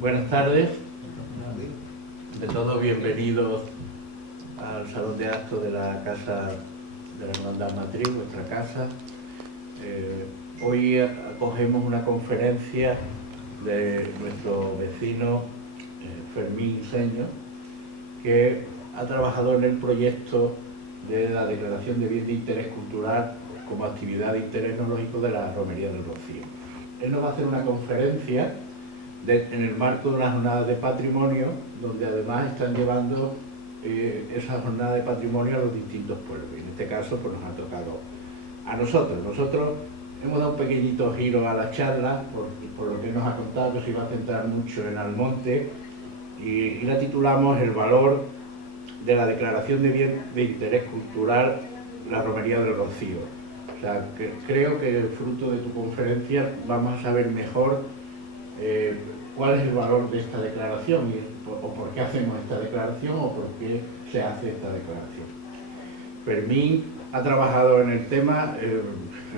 Buenas tardes, de todos bienvenidos al Salón de Actos de la Casa de la Hermandad Matriz, nuestra casa. Hoy acogemos una conferencia de nuestro vecino Fermín Seño, que ha trabajado en el proyecto de la declaración de bien de interés cultural como actividad de interés etnológico de la Romería del Rocío. Él nos va a hacer una conferencia en el marco de una jornada de patrimonio, donde además están llevando esa jornada de patrimonio a los distintos pueblos. En este caso pues nos ha tocado a nosotros. Nosotros hemos dado un pequeñito giro a la charla, por lo que nos ha contado, que se iba a centrar mucho en Almonte, y la titulamos El valor de la declaración de bien de interés cultural la Romería del Rocío. O sea, creo que fruto de tu conferencia vamos a saber mejor cuál es el valor de esta declaración, o por qué hacemos esta declaración, o por qué se hace esta declaración. Fermín ha trabajado en el tema, es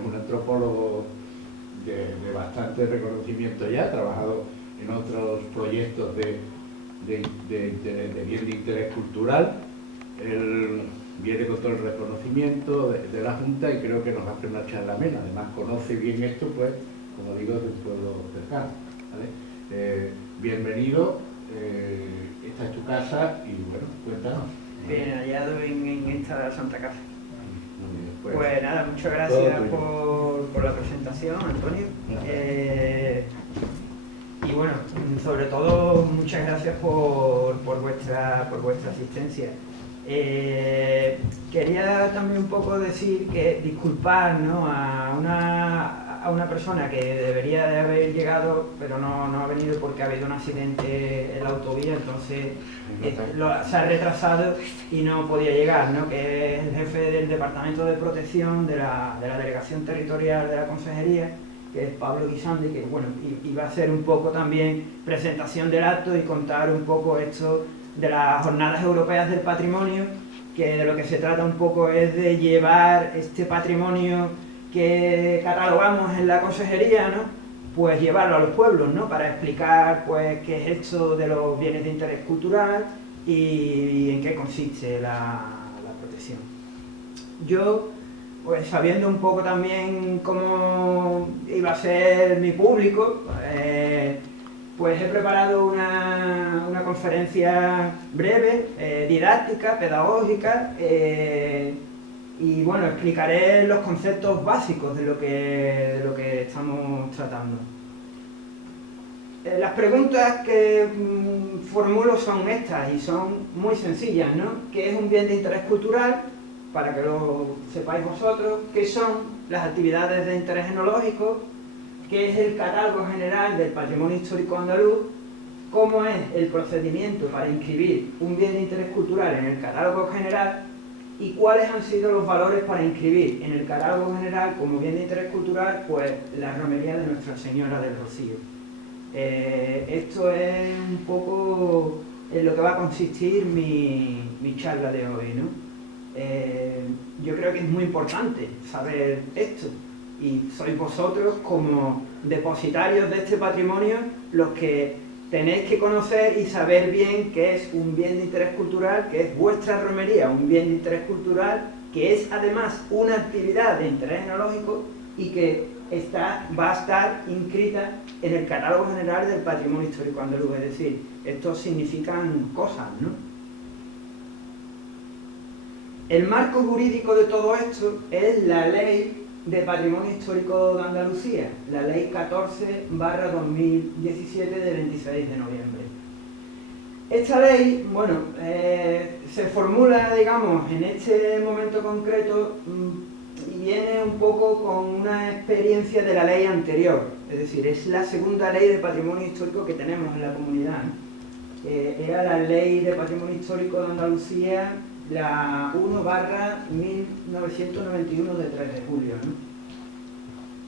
un antropólogo de bastante reconocimiento ya, ha trabajado en otros proyectos de bien de interés cultural. Él viene con todo el reconocimiento de la Junta y creo que nos hace una charla amena. Además conoce bien esto, pues, como digo, del pueblo cercano, ¿vale? Bienvenido, esta es tu casa y bueno, cuéntanos. Bien hallado en esta santa casa. Muy bien, pues nada, muchas gracias por la presentación, Antonio. Y bueno, sobre todo muchas gracias por vuestra asistencia. Quería también un poco decir que disculpar, ¿no?, a una persona que debería de haber llegado, pero no ha venido porque ha habido un accidente en la autovía, entonces se ha retrasado y no podía llegar, ¿no?, que es el jefe del Departamento de Protección de la Delegación Territorial de la Consejería, que es Pablo Guisandi, que bueno, iba a hacer un poco también presentación del acto y contar un poco esto de las Jornadas Europeas del Patrimonio, que de lo que se trata un poco es de llevar este patrimonio que catalogamos en la consejería, ¿no?, pues llevarlo a los pueblos, ¿no?, para explicar pues qué es esto de los bienes de interés cultural y en qué consiste la protección. Yo, pues sabiendo un poco también cómo iba a ser mi público, pues he preparado una conferencia breve, didáctica, pedagógica, y bueno, explicaré los conceptos básicos de lo que estamos tratando. Las preguntas que formulo son estas y son muy sencillas, ¿no? ¿Qué es un bien de interés cultural? Para que lo sepáis vosotros. ¿Qué son las actividades de interés etnológico? ¿Qué es el catálogo general del patrimonio histórico andaluz? ¿Cómo es el procedimiento para inscribir un bien de interés cultural en el catálogo general? ¿Y cuáles han sido los valores para inscribir en el catálogo general como bien de interés cultural pues la romería de Nuestra Señora del Rocío? Esto es un poco en lo que va a consistir mi charla de hoy, ¿no? Yo creo que es muy importante saber esto, y sois vosotros como depositarios de este patrimonio los que tenéis que conocer y saber bien qué es un bien de interés cultural, que es vuestra romería, un bien de interés cultural, que es además una actividad de interés etnológico y que va a estar inscrita en el catálogo general del patrimonio histórico andaluz. Es decir, esto significan cosas, ¿no? El marco jurídico de todo esto es la Ley de Patrimonio Histórico de Andalucía, la Ley 14/2017 de 26 de noviembre. Esta ley, bueno, se formula, digamos, en este momento concreto y viene un poco con una experiencia de la ley anterior, es decir, es la segunda ley de patrimonio histórico que tenemos en la comunidad, ¿no? Era la Ley de Patrimonio Histórico de Andalucía, la 1/1991 de 3 de julio, ¿no?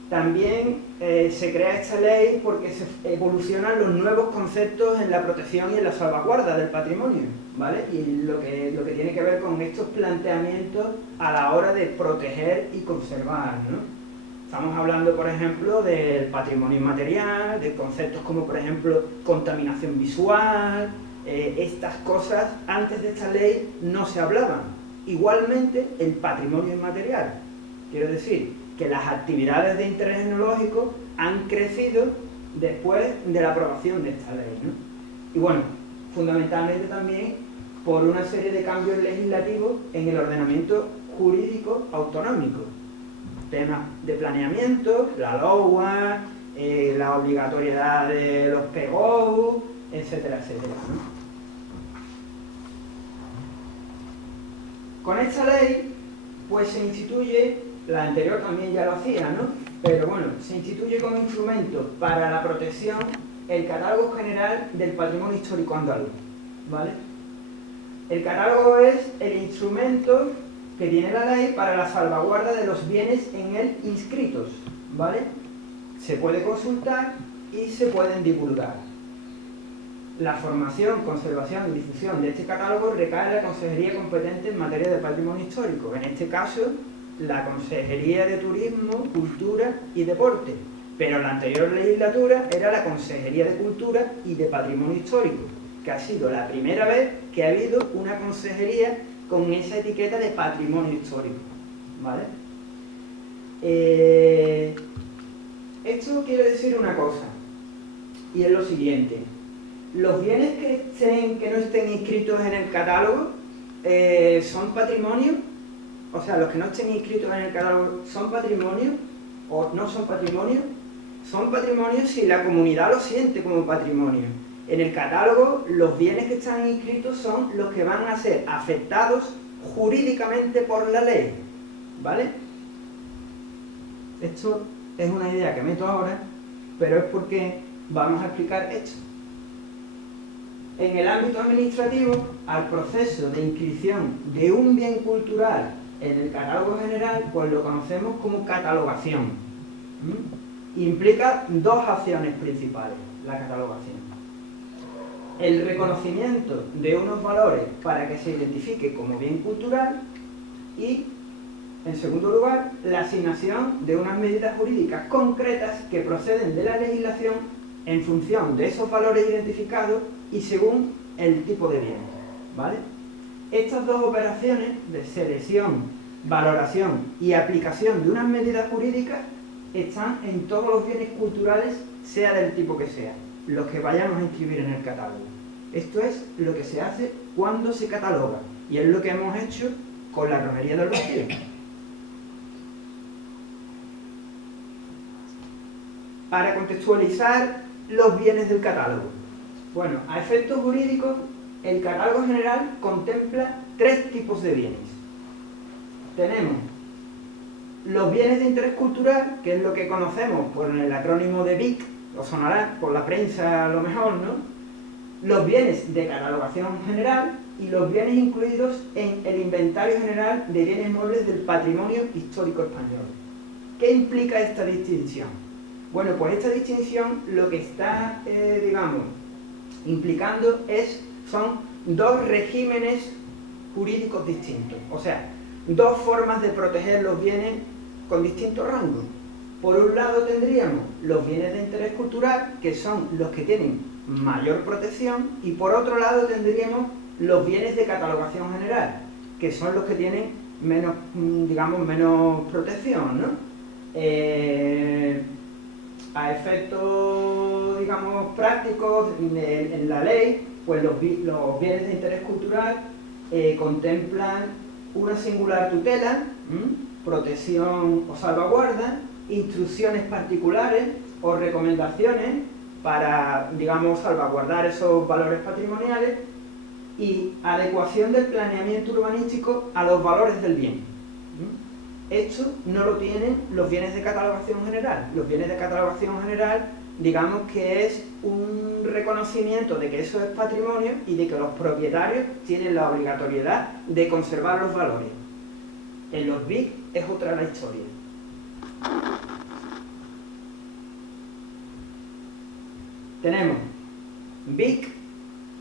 También se crea esta ley porque se evolucionan los nuevos conceptos en la protección y en la salvaguarda del patrimonio, ¿vale? Y lo que tiene que ver con estos planteamientos a la hora de proteger y conservar, ¿no? Estamos hablando, por ejemplo, del patrimonio inmaterial, de conceptos como, por ejemplo, contaminación visual. Estas cosas, antes de esta ley, no se hablaban. Igualmente, el patrimonio inmaterial. Quiero decir, que las actividades de interés etnológico han crecido después de la aprobación de esta ley, ¿no? Y bueno, fundamentalmente también por una serie de cambios legislativos en el ordenamiento jurídico autonómico. Temas de planeamiento, la LOA, la obligatoriedad de los PGO, etcétera, etcétera, ¿no? Con esta ley, pues se instituye, la anterior también ya lo hacía, ¿no? Pero bueno, se instituye como instrumento para la protección el Catálogo General del Patrimonio Histórico Andaluz, ¿vale? El catálogo es el instrumento que tiene la ley para la salvaguarda de los bienes en él inscritos, ¿vale? Se puede consultar y se pueden divulgar. La formación, conservación y difusión de este catálogo recae en la Consejería competente en materia de patrimonio histórico, en este caso la Consejería de Turismo, Cultura y Deporte, pero la anterior legislatura era la Consejería de Cultura y de Patrimonio Histórico, que ha sido la primera vez que ha habido una consejería con esa etiqueta de patrimonio histórico, ¿vale? Esto quiere decir una cosa, y es lo siguiente: los bienes que no estén inscritos en el catálogo son patrimonio. O sea, los que no estén inscritos en el catálogo son patrimonio o no son patrimonio. Son patrimonio si la comunidad lo siente como patrimonio. En el catálogo, los bienes que están inscritos son los que van a ser afectados jurídicamente por la ley, ¿vale? Esto es una idea que meto ahora, pero es porque vamos a explicar esto. En el ámbito administrativo, al proceso de inscripción de un bien cultural en el catálogo general, pues lo conocemos como catalogación. Implica dos acciones principales, la catalogación. El reconocimiento de unos valores para que se identifique como bien cultural y, en segundo lugar, la asignación de unas medidas jurídicas concretas que proceden de la legislación en función de esos valores identificados y según el tipo de bien, ¿vale? Estas dos operaciones de selección, valoración y aplicación de unas medidas jurídicas están en todos los bienes culturales, sea del tipo que sea, los que vayamos a inscribir en el catálogo. Esto es lo que se hace cuando se cataloga, y es lo que hemos hecho con la romería del Rocío. Para contextualizar los bienes del catálogo. Bueno, a efectos jurídicos, el catálogo general contempla tres tipos de bienes. Tenemos los bienes de interés cultural, que es lo que conocemos por el acrónimo de BIC, lo sonará por la prensa a lo mejor, ¿no? Los bienes de catalogación general y los bienes incluidos en el inventario general de bienes muebles del patrimonio histórico español. ¿Qué implica esta distinción? Bueno, pues esta distinción lo que está, digamos, implicando son dos regímenes jurídicos distintos, o sea, dos formas de proteger los bienes con distintos rangos. Por un lado tendríamos los bienes de interés cultural, que son los que tienen mayor protección, y por otro lado tendríamos los bienes de catalogación general, que son los que tienen menos, digamos, menos protección, ¿no? A efectos, digamos, prácticos, en la ley, pues los bienes de interés cultural contemplan una singular tutela, protección o salvaguarda, instrucciones particulares o recomendaciones para, digamos, salvaguardar esos valores patrimoniales y adecuación del planeamiento urbanístico a los valores del bien. Esto no lo tienen los bienes de catalogación general. Los bienes de catalogación general, digamos que es un reconocimiento de que eso es patrimonio y de que los propietarios tienen la obligatoriedad de conservar los valores. En los BIC es otra la historia. Tenemos BIC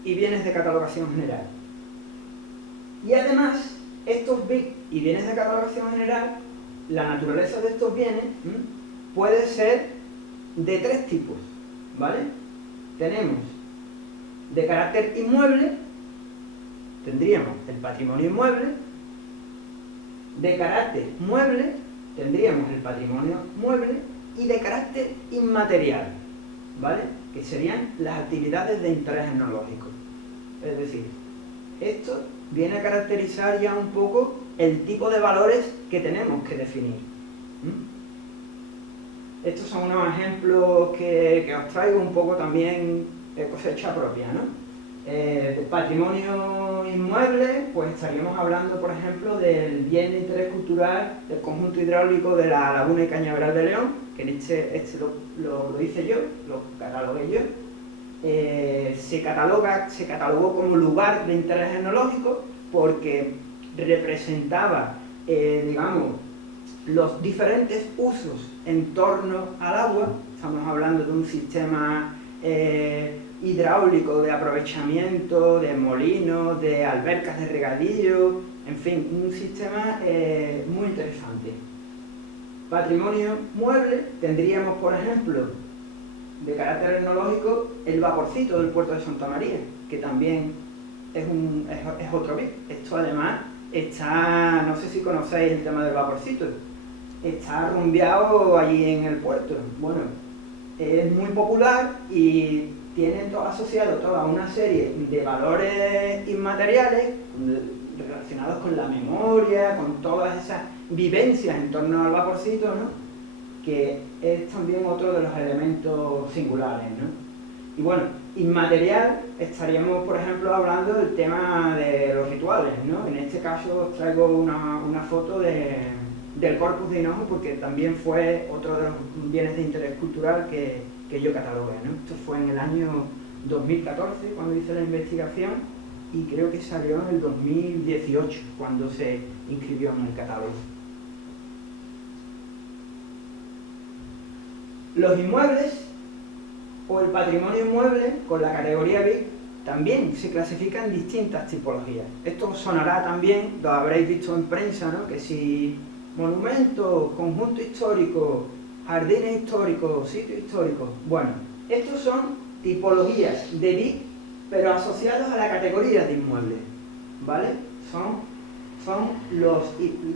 y bienes de catalogación general. Y además, estos BIC y bienes de catalogación general, la naturaleza de estos bienes puede ser de tres tipos, ¿vale? Tenemos de carácter inmueble, tendríamos el patrimonio inmueble. De carácter mueble, tendríamos el patrimonio mueble. Y de carácter inmaterial, ¿vale? Que serían las actividades de interés etnológico. Es decir, esto viene a caracterizar ya un poco el tipo de valores que tenemos que definir. Estos son unos ejemplos que os traigo un poco también de cosecha propia, ¿no? Patrimonio inmueble, pues estaríamos hablando, por ejemplo, del bien de interés cultural del conjunto hidráulico de la Laguna y Cañaveral de León, que en este lo hice yo, lo catalogué yo. Se catalogó como lugar de interés etnológico porque representaba, digamos, los diferentes usos en torno al agua. Estamos hablando de un sistema hidráulico de aprovechamiento, de molinos, de albercas de regadío, en fin, un sistema muy interesante. Patrimonio mueble, tendríamos, por ejemplo, de carácter etnológico, el vaporcito del puerto de Santa María, que también es otro bien. Esto además está, no sé si conocéis el tema del vaporcito, está rumbeado allí en el puerto. Bueno, es muy popular y tiene asociado toda una serie de valores inmateriales relacionados con la memoria, con todas esas vivencias en torno al vaporcito, ¿no? Que es también otro de los elementos singulares, ¿no? Y bueno, inmaterial, estaríamos, por ejemplo, hablando del tema de los rituales, ¿no? En este caso os traigo una foto del Corpus de Hinojo, porque también fue otro de los bienes de interés cultural que yo catalogué, ¿no? Esto fue en el año 2014, cuando hice la investigación, y creo que salió en el 2018, cuando se inscribió en el catálogo. Los inmuebles, o el patrimonio inmueble, con la categoría BIC, también se clasifican en distintas tipologías. Esto sonará también, lo habréis visto en prensa, ¿no? Que si monumentos, conjunto histórico, jardines históricos, sitios históricos. Bueno, estos son tipologías de BIC, pero asociados a la categoría de inmuebles, ¿vale?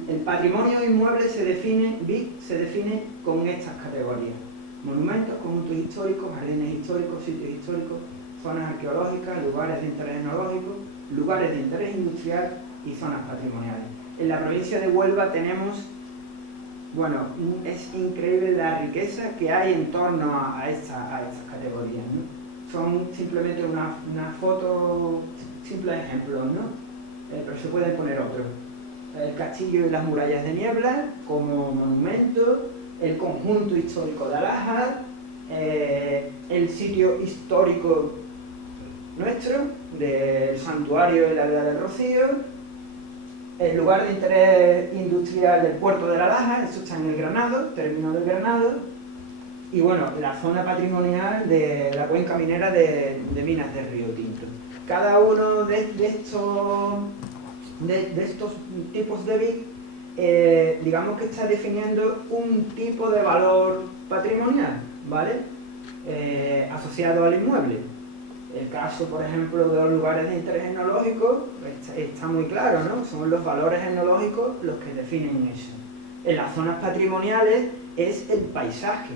El patrimonio inmueble se define, BIC se define con estas categorías: monumentos, conjuntos históricos, jardines históricos, sitios históricos, zonas arqueológicas, lugares de interés etnológico, lugares de interés industrial y zonas patrimoniales. En la provincia de Huelva tenemos, bueno, es increíble la riqueza que hay en torno a estas categorías, ¿no? Son simplemente una foto, simples ejemplos, ¿no? Pero se pueden poner otros. El castillo y las murallas de Niebla como monumento, el conjunto histórico de Alhaja, el sitio histórico nuestro, del santuario de la Vega del Rocío, el lugar de interés industrial del puerto de la Alhaja, eso está en el Granado, término del Granado, y bueno, la zona patrimonial de la cuenca minera de minas de Río Tinto. Cada uno de estos tipos de BIC, digamos que está definiendo un tipo de valor patrimonial, ¿vale? Asociado al inmueble. El caso, por ejemplo, de los lugares de interés etnológico está muy claro, ¿no? Son los valores etnológicos los que definen eso. En las zonas patrimoniales es el paisaje.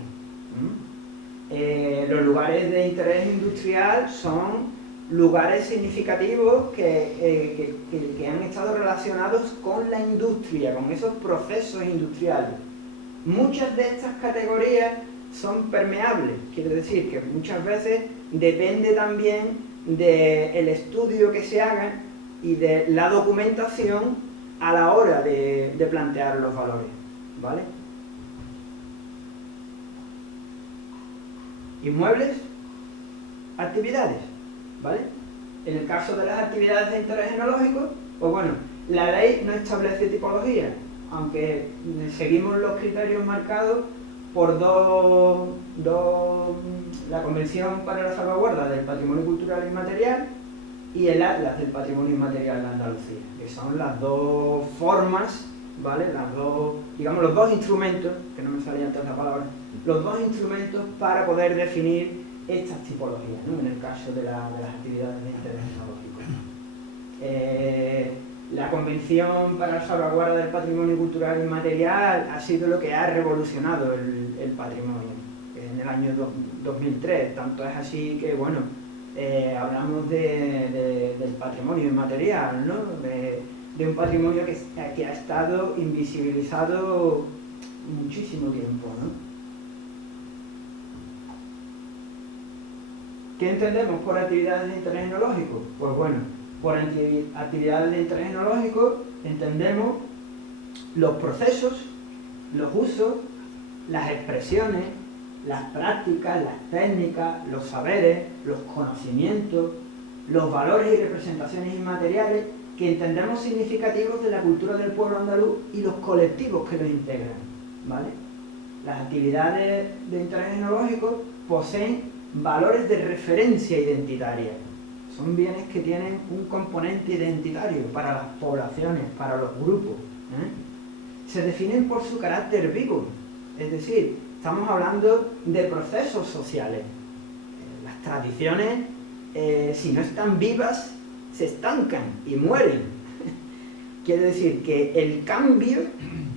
Los lugares de interés industrial son lugares significativos que han estado relacionados con la industria, con esos procesos industriales. Muchas de estas categorías son permeables, quiere decir que muchas veces depende también del estudio que se haga y de la documentación a la hora de plantear los valores, ¿vale? Inmuebles, actividades, ¿vale? En el caso de las actividades de interés etnológico, pues bueno, la ley no establece tipología, aunque seguimos los criterios marcados por la Convención para la Salvaguarda del Patrimonio Cultural Inmaterial y el Atlas del Patrimonio Inmaterial de Andalucía, que son las dos formas, ¿vale? Las dos, digamos, los dos instrumentos, que no me salía antes la palabra, los dos instrumentos para poder definir estas tipologías, ¿no? En el caso de las actividades de interés tecnológico. La Convención para la Salvaguarda del Patrimonio Cultural Inmaterial ha sido lo que ha revolucionado el patrimonio en el año 2003. Tanto es así que, bueno, hablamos del patrimonio inmaterial, ¿no? De un patrimonio que ha estado invisibilizado muchísimo tiempo, ¿no? ¿Qué entendemos por actividades de interés enológico? Pues bueno, por actividades de interés enológico entendemos los procesos, los usos, las expresiones, las prácticas, las técnicas, los saberes, los conocimientos, los valores y representaciones inmateriales que entendemos significativos de la cultura del pueblo andaluz y los colectivos que los integran, ¿vale? Las actividades de interés enológico poseen valores de referencia identitaria. Son bienes que tienen un componente identitario para las poblaciones, para los grupos, ¿eh? Se definen por su carácter vivo, es decir, estamos hablando de procesos sociales. Las tradiciones, si no están vivas, se estancan y mueren. Quiere decir que el cambio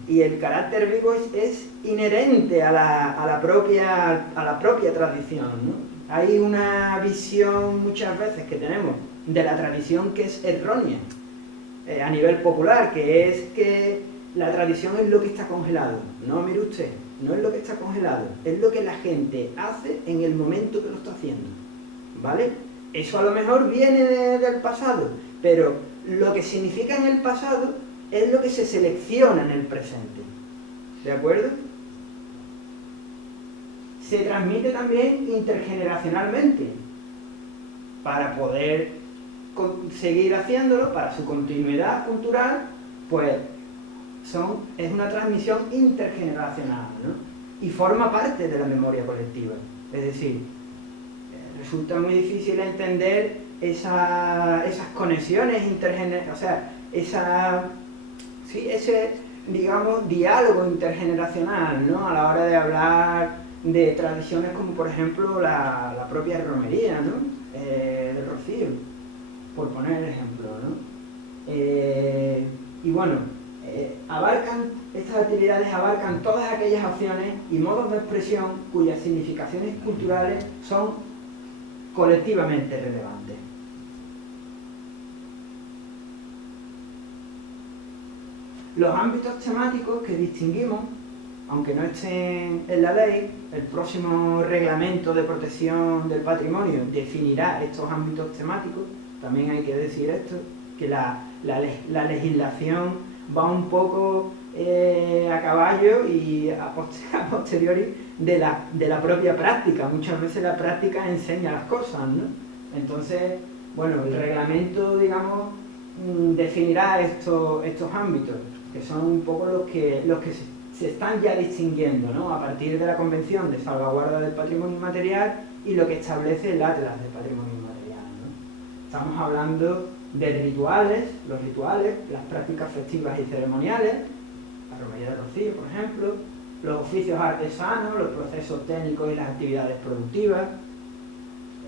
y el carácter vivo es inherente a la propia tradición, ¿no? Hay una visión muchas veces que tenemos de la tradición que es errónea a nivel popular, que es que la tradición es lo que está congelado. No, mire usted, no es lo que está congelado, es lo que la gente hace en el momento que lo está haciendo, ¿vale? Eso a lo mejor viene del pasado, pero lo que significa en el pasado es lo que se selecciona en el presente, ¿de acuerdo? Se transmite también intergeneracionalmente para poder seguir haciéndolo, para su continuidad cultural, pues es una transmisión intergeneracional, ¿no? Y forma parte de la memoria colectiva. Es decir, resulta muy difícil entender esas conexiones intergeneracionales, o sea, ese, digamos, diálogo intergeneracional, ¿no? A la hora de hablar de tradiciones como, por ejemplo, la propia romería, ¿no? Del Rocío, por poner el ejemplo, ¿no? Y bueno, estas actividades abarcan todas aquellas acciones y modos de expresión cuyas significaciones culturales son colectivamente relevantes. Los ámbitos temáticos que distinguimos, aunque no estén en la ley, el próximo reglamento de protección del patrimonio definirá estos ámbitos temáticos. También hay que decir esto, que la legislación va un poco a caballo y a posteriori de la propia práctica. Muchas veces la práctica enseña las cosas, ¿no? Entonces, bueno, el reglamento, digamos, definirá estos ámbitos, que son un poco los que se están ya distinguiendo, ¿no? A partir de la Convención de Salvaguarda del Patrimonio Inmaterial y lo que establece el Atlas del Patrimonio Inmaterial, ¿no? Estamos hablando de rituales, los rituales, las prácticas festivas y ceremoniales, la romería de Rocío, por ejemplo, los oficios artesanos, los procesos técnicos y las actividades productivas.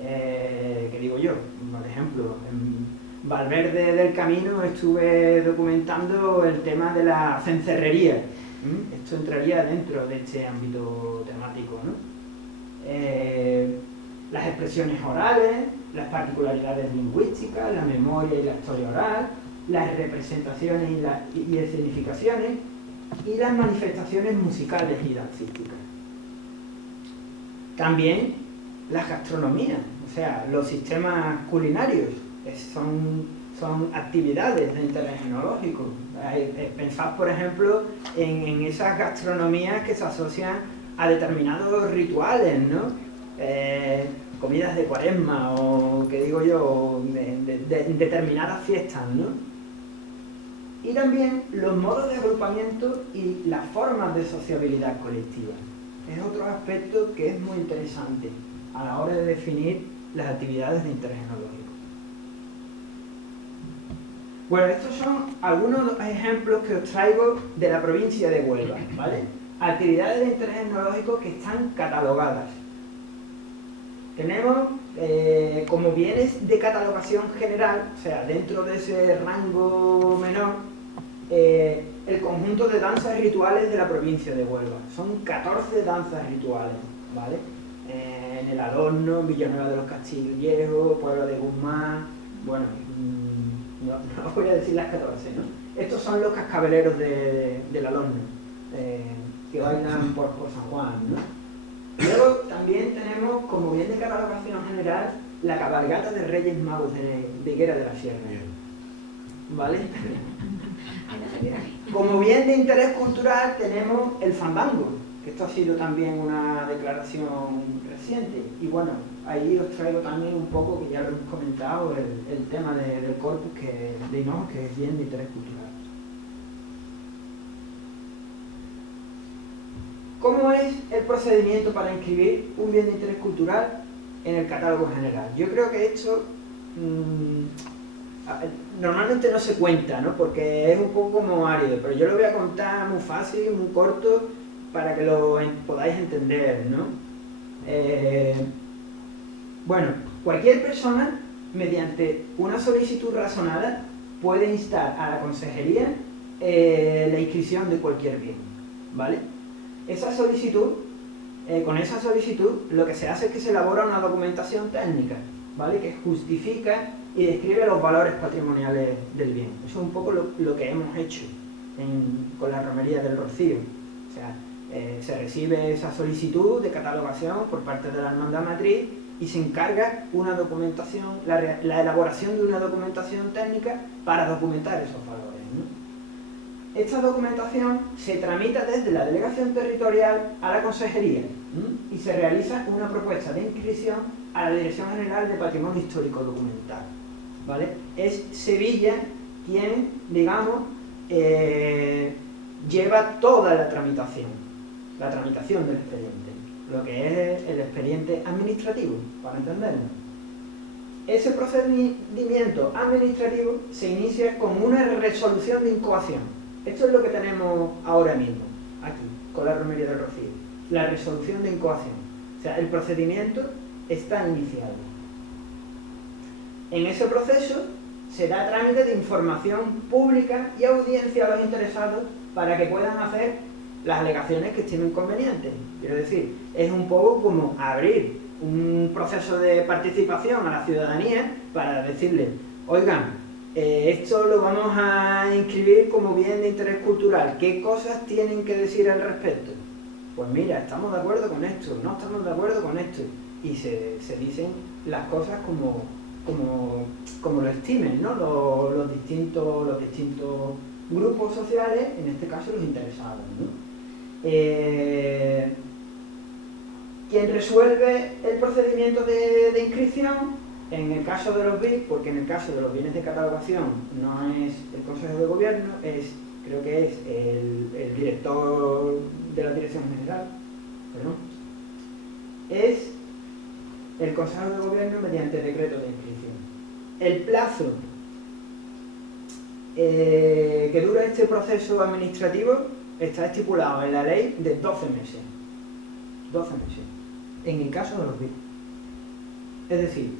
¿Qué digo yo? Por ejemplo, en Valverde del Camino estuve documentando el tema de la cencerrería. Esto entraría dentro de este ámbito temático, ¿no? Las expresiones orales, las particularidades lingüísticas, la memoria y la historia oral, las representaciones y escenificaciones y las manifestaciones musicales y dancísticas. También la gastronomía, o sea, los sistemas culinarios, son actividades de interés enológico. Pensad, por ejemplo, en esas gastronomías que se asocian a determinados rituales, ¿no? Comidas de Cuaresma o, ¿qué digo yo?, de determinadas fiestas, ¿no? Y también los modos de agrupamiento y las formas de sociabilidad colectiva. Es otro aspecto que es muy interesante a la hora de definir las actividades de interés enológico. Bueno, estos son algunos ejemplos que os traigo de la provincia de Huelva, ¿vale? actividades de interés etnológico que están catalogadas. Tenemos como bienes de catalogación general, o sea, dentro de ese rango menor, el conjunto de danzas rituales de la provincia de Huelva. Son 14 danzas rituales, ¿vale? En el Adorno, Villanueva de los Castillos Viejos, Pueblo de Guzmán, bueno, no os voy a decir las 14, ¿no? Estos son los cascabeleros del Adorno, que bailan por San Juan, ¿no? Luego también tenemos como bien de catalogación general la cabalgata de Reyes Magos de Higuera de la Sierra, ¿vale? Como bien de interés cultural tenemos el fandango, que esto ha sido también una declaración reciente. Y bueno, ahí os traigo también un poco, que ya lo hemos comentado, el tema del corpus de Hinojo, que es bien de interés cultural. ¿Cómo es el procedimiento para inscribir un bien de interés cultural en el catálogo general? Yo creo que esto normalmente no se cuenta, ¿no? Porque es un poco como árido, pero yo lo voy a contar muy fácil, muy corto, para que lo podáis entender, ¿no? Bueno, cualquier persona, mediante una solicitud razonada, puede instar a la consejería la inscripción de cualquier bien, ¿vale? Esa solicitud, con esa solicitud, lo que se hace es que se elabora una documentación técnica, ¿vale? Que justifica y describe los valores patrimoniales del bien. Eso es un poco lo que hemos hecho con la romería del Rocío. O sea, se recibe esa solicitud de catalogación por parte de la hermandad matriz y se encarga una documentación, la elaboración de una documentación técnica para documentar esos valores, ¿no? Esta documentación se tramita desde la delegación territorial a la consejería, ¿no? Y se realiza una propuesta de inscripción a la Dirección General de Patrimonio Histórico Documental, ¿vale? Es Sevilla quien, digamos, lleva toda la tramitación del expediente, lo que es el expediente administrativo, para entenderlo. Ese procedimiento administrativo se inicia con una resolución de incoación. Esto es lo que tenemos ahora mismo, aquí, con la romería del Rocío. La resolución de incoación. O sea, el procedimiento está iniciado. En ese proceso se da trámite de información pública y audiencia a los interesados para que puedan hacer las alegaciones que estimen convenientes. Quiero decir, es un poco como abrir un proceso de participación a la ciudadanía para decirle, oigan, esto lo vamos a inscribir como bien de interés cultural. ¿Qué cosas tienen que decir al respecto? Pues mira, estamos de acuerdo con esto, no estamos de acuerdo con esto. Y se dicen las cosas como lo estimen, ¿no? Los distintos grupos sociales, en este caso los interesados, ¿no? Quien resuelve el procedimiento de inscripción, en el caso de los BIC, porque en el caso de los bienes de catalogación no es el Consejo de Gobierno, creo que es el director de la Dirección General, perdón, es el Consejo de Gobierno mediante decreto de inscripción. El plazo que dura este proceso administrativo está estipulado en la ley de 12 meses. 12 meses. En el caso de los BIC. Es decir,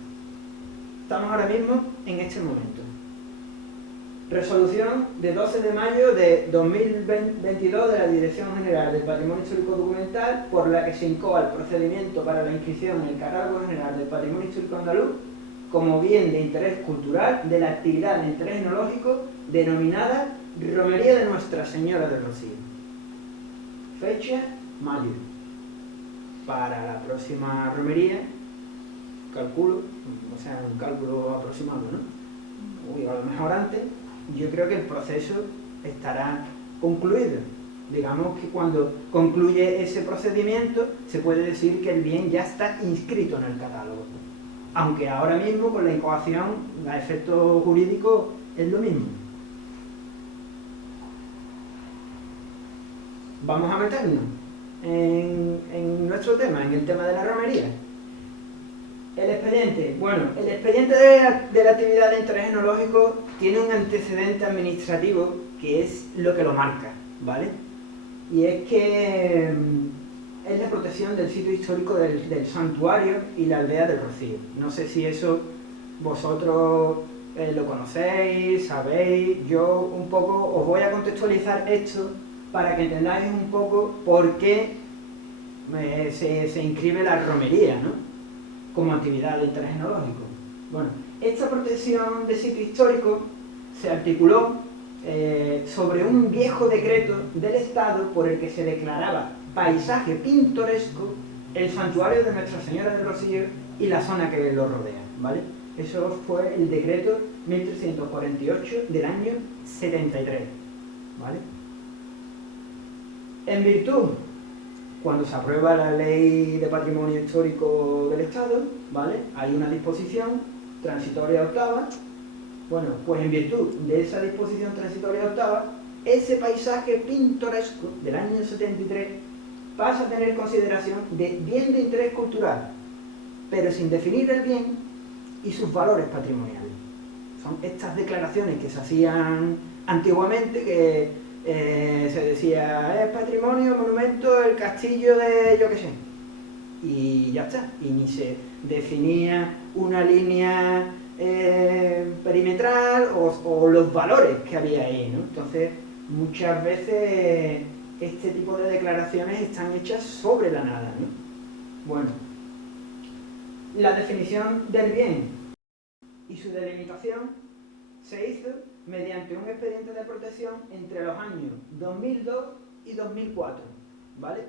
estamos ahora mismo en este momento. Resolución de 12 de mayo de 2022 de la Dirección General del Patrimonio Histórico Documental, por la que se incoa el procedimiento para la inscripción en el Catálogo General del Patrimonio Histórico Andaluz como bien de interés cultural de la actividad de interés etnológico denominada Romería de Nuestra Señora del Rocío. Fecha, mayo. Para la próxima romería, calculo, o sea, un cálculo aproximado, ¿no? Uy, a lo mejor antes, yo creo que el proceso estará concluido. Digamos que cuando concluye ese procedimiento, se puede decir que el bien ya está inscrito en el catálogo. Aunque ahora mismo, con la incoación, a efecto jurídico, es lo mismo. Vamos a meternos en nuestro tema, en el tema de la romería. El expediente. Bueno, el expediente de la actividad de interés etnológico tiene un antecedente administrativo que es lo que lo marca, ¿vale? y es que es la protección del sitio histórico del santuario y la aldea del Rocío. No sé si eso vosotros lo conocéis, sabéis. Yo un poco os voy a contextualizar esto para que entendáis un poco por qué se inscribe la romería, ¿no?, como actividad de interés enológico. Bueno, esta protección de sitio histórico se articuló sobre un viejo decreto del Estado por el que se declaraba paisaje pintoresco el santuario de Nuestra Señora del Rocío y la zona que lo rodea, ¿vale? Eso fue el decreto 1348 del año 73, ¿vale? En virtud, cuando se aprueba la Ley de Patrimonio Histórico del Estado, ¿vale?, hay una disposición transitoria octava. Bueno, pues en virtud de esa disposición transitoria octava, ese paisaje pintoresco del año 73 pasa a tener consideración de bien de interés cultural, pero sin definir el bien y sus valores patrimoniales. Son estas declaraciones que se hacían antiguamente, que se decía, es patrimonio, monumento, el castillo de yo qué sé, y ya está, y ni se definía una línea perimetral o los valores que había ahí, ¿no? Entonces, muchas veces este tipo de declaraciones están hechas sobre la nada, ¿no? Bueno, la definición del bien y su delimitación se hizo mediante un expediente de protección entre los años 2002 y 2004, ¿vale?,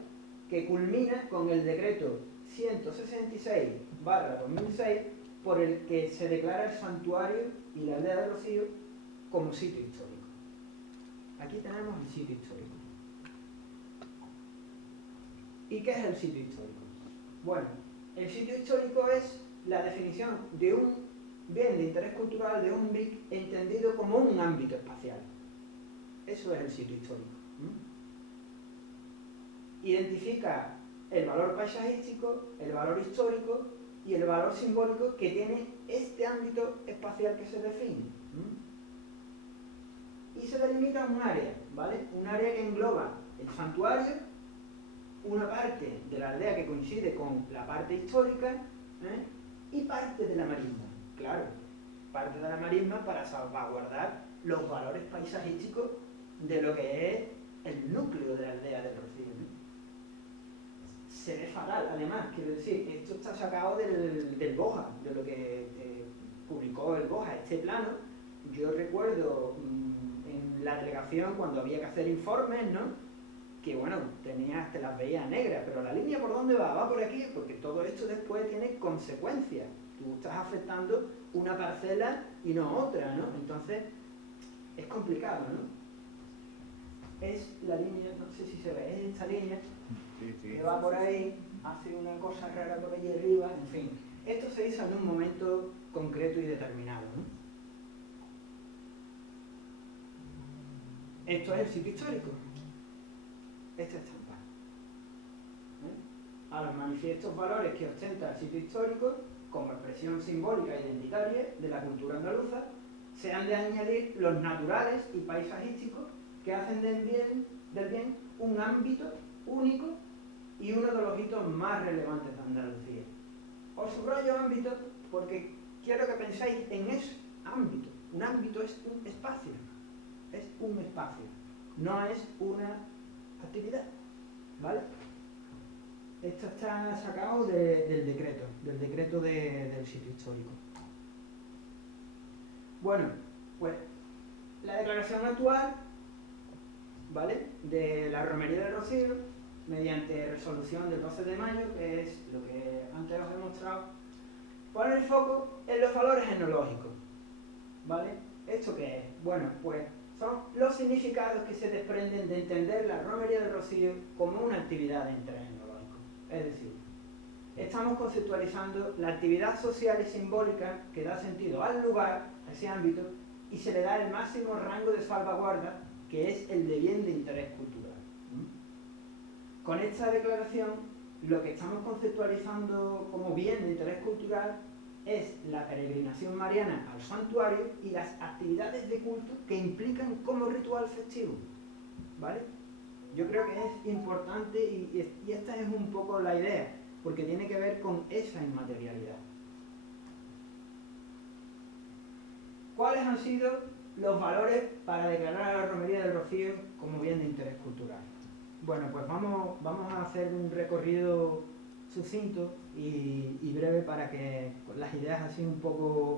que culmina con el decreto 166/2006, por el que se declara el santuario y la aldea de Rocío como sitio histórico. Aquí tenemos el sitio histórico. ¿Y qué es el sitio histórico? Bueno, el sitio histórico es la definición de un bien de interés cultural, de un BIC, entendido como un ámbito espacial. Eso es el sitio histórico. Identifica el valor paisajístico, el valor histórico y el valor simbólico que tiene este ámbito espacial que se define. Y se delimita un área, ¿vale? Un área que engloba el santuario, una parte de la aldea que coincide con la parte histórica, y parte de la marisma. Claro, parte de la marisma para salvaguardar los valores paisajísticos de lo que es el núcleo de la aldea del Rocío, ¿no? Se ve fatal, además, quiero decir, esto está sacado del BOJA, de lo que publicó el BOJA, este plano. Yo recuerdo en la delegación, cuando había que hacer informes, ¿no?, que bueno, te las veías negras, pero la línea por dónde va por aquí, porque todo esto después tiene consecuencias. Tú estás afectando una parcela y no otra, ¿no? Entonces, es complicado, ¿no? Es la línea, no sé si se ve, es esta línea que va por ahí, hace una cosa rara por allí arriba, en fin. Esto se hizo en un momento concreto y determinado, ¿no? Esto es el sitio histórico. Esta estampa. A los manifiestos valores que ostenta el sitio histórico, como expresión simbólica e identitaria de la cultura andaluza, se han de añadir los naturales y paisajísticos que hacen del bien un ámbito único y uno de los hitos más relevantes de Andalucía. Os subrayo ámbito porque quiero que penséis en ese ámbito. Un ámbito es un espacio, no es una actividad, ¿vale? Esto está sacado del decreto del sitio histórico. Bueno, pues la declaración actual, ¿vale?, de la romería del Rocío, mediante resolución del 12 de mayo, que es lo que antes os he mostrado, pone el foco en los valores etnológicos, ¿vale? ¿Esto qué es? Bueno, pues son los significados que se desprenden de entender la romería del Rocío como una actividad de interés etnológico. Es decir, estamos conceptualizando la actividad social y simbólica que da sentido al lugar, a ese ámbito, y se le da el máximo rango de salvaguarda, que es el de bien de interés cultural. Con esta declaración, lo que estamos conceptualizando como bien de interés cultural es la peregrinación mariana al santuario y las actividades de culto que implican como ritual festivo, ¿vale? Yo creo que es importante y esta es un poco la idea, porque tiene que ver con esa inmaterialidad. ¿Cuáles han sido los valores para declarar a la Romería del Rocío como bien de interés cultural? Bueno, pues vamos a hacer un recorrido sucinto y breve para que con las ideas así un poco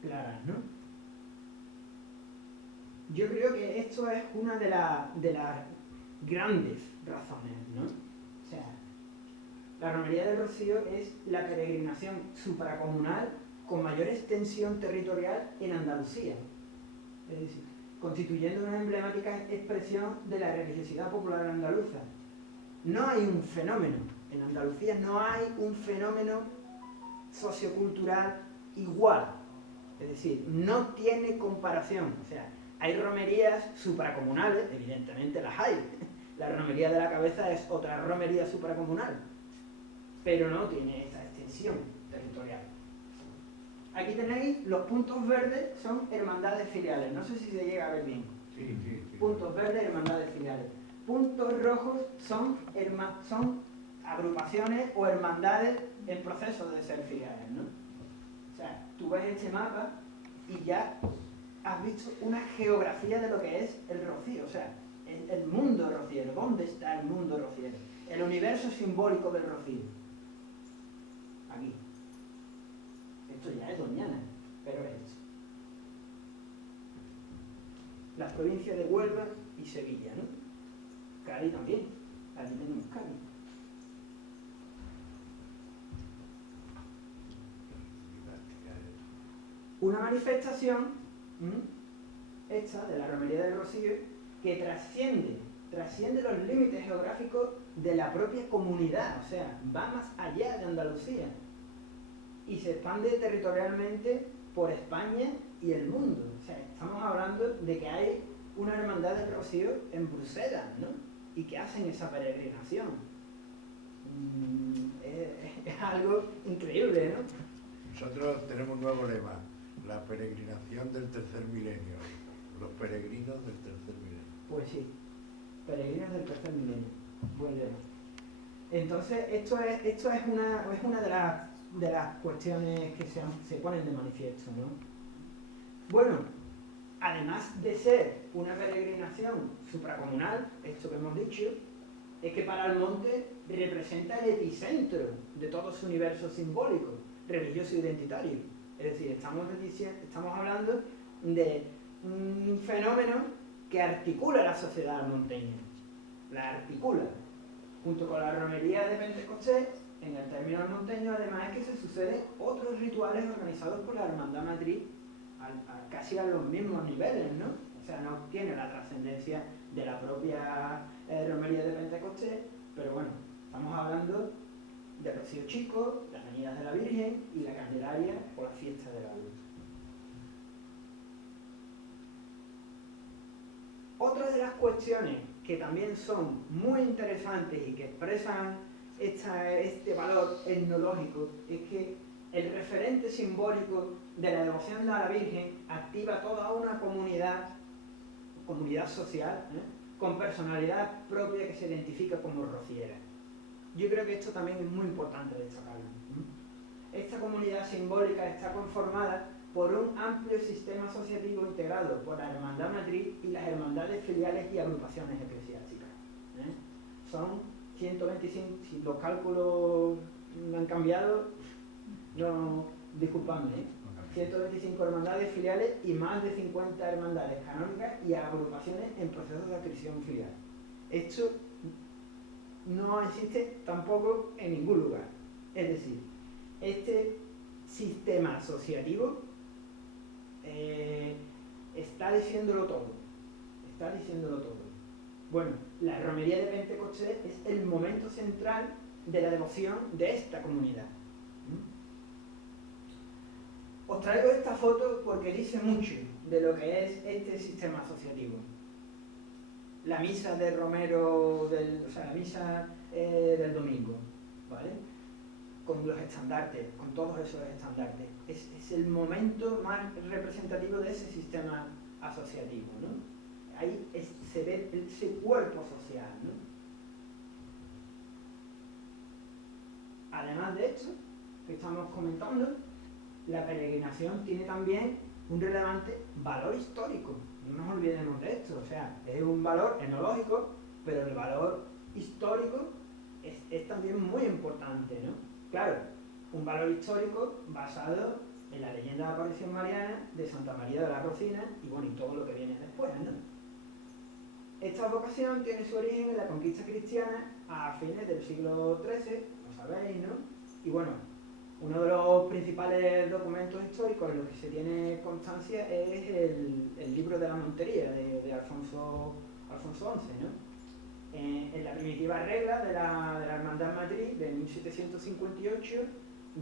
claras, ¿no? Yo creo que esto es una de las grandes razones, ¿no? O sea, la Romería del Rocío es la peregrinación supracomunal con mayor extensión territorial en Andalucía, es decir, constituyendo una emblemática expresión de la religiosidad popular andaluza. No hay un fenómeno, en Andalucía no hay un fenómeno sociocultural igual, es decir, no tiene comparación. O sea, hay romerías supracomunales, evidentemente las hay. La romería de la cabeza es otra romería supracomunal, pero no tiene esa extensión territorial. Aquí tenéis los puntos verdes, son hermandades filiales. No sé si se llega a ver bien. Sí. Puntos verdes, hermandades filiales. Puntos rojos son agrupaciones o hermandades en proceso de ser filiales, ¿no? O sea, tú ves este mapa y ya has visto una geografía de lo que es el rocío, o sea, el mundo rociero. ¿Dónde está el mundo rociero? El universo simbólico del rocío. Aquí. Esto ya es Doñana, pero es esto. Las provincias de Huelva y Sevilla, ¿no? Cádiz también. Aquí tenemos Cádiz. Una manifestación, esta de la Romería del Rocío, que trasciende los límites geográficos de la propia comunidad, o sea, va más allá de Andalucía y se expande territorialmente por España y el mundo. O sea, estamos hablando de que hay una hermandad del Rocío en Bruselas, ¿no? Y que hacen esa peregrinación. Es algo increíble, ¿no? Nosotros tenemos un nuevo lema: la peregrinación del tercer milenio, los peregrinos del tercer milenio. Pues sí, peregrinos del tercer milenio, buen lema. Entonces, esto es una de las cuestiones que se ponen de manifiesto, ¿no? Bueno, además de ser una peregrinación supracomunal, esto que hemos dicho, es que para el monte representa el epicentro de todo su universo simbólico, religioso e identitario. Es decir, estamos hablando de un fenómeno que articula la sociedad almonteña, la articula, junto con la romería de Pentecostés. En el término almonteño, además, es que se suceden otros rituales organizados por la Hermandad Matriz casi a los mismos niveles, ¿no? O sea, no tiene la trascendencia de la propia romería de Pentecostés, pero bueno, estamos hablando de Rocío Chico, las Venidas de la Virgen y la Candelaria o la Fiesta de la Luz. Otra de las cuestiones que también son muy interesantes y que expresan este valor etnológico es que el referente simbólico de la devoción a la Virgen activa toda una comunidad social, con personalidad propia que se identifica como rociera. Yo creo que esto también es muy importante destacarlo. Esta comunidad simbólica está conformada por un amplio sistema asociativo integrado por la Hermandad Matriz y las hermandades filiales y agrupaciones eclesiásticas. Son 125, si los cálculos han cambiado, no, disculpadme, 125 hermandades filiales y más de 50 hermandades canónicas y agrupaciones en proceso de adscripción filial. Esto no existe tampoco en ningún lugar. Es decir, este sistema asociativo está diciéndolo todo. Está diciéndolo todo. Bueno, la romería de Pentecostés es el momento central de la devoción de esta comunidad. Os traigo esta foto porque dice mucho de lo que es este sistema asociativo. La misa de Romero, la misa del domingo, ¿vale? Con los estandartes, con todos esos estandartes. Es el momento más representativo de ese sistema asociativo, ¿no? ahí se ve ese cuerpo social, ¿no? Además de esto, que estamos comentando, la peregrinación tiene también un relevante valor histórico. No nos olvidemos de esto, o sea, es un valor etnológico, pero el valor histórico es también muy importante, ¿no? Claro, un valor histórico basado en la leyenda de aparición mariana de Santa María de la Rocina y bueno, y todo lo que viene después, ¿no? Esta vocación tiene su origen en la conquista cristiana a fines del siglo XIII, lo sabéis, ¿no? Y bueno, uno de los principales documentos históricos en los que se tiene constancia es el libro de la Montería de Alfonso XI, ¿no? En la primitiva regla de la Hermandad Matriz de 1758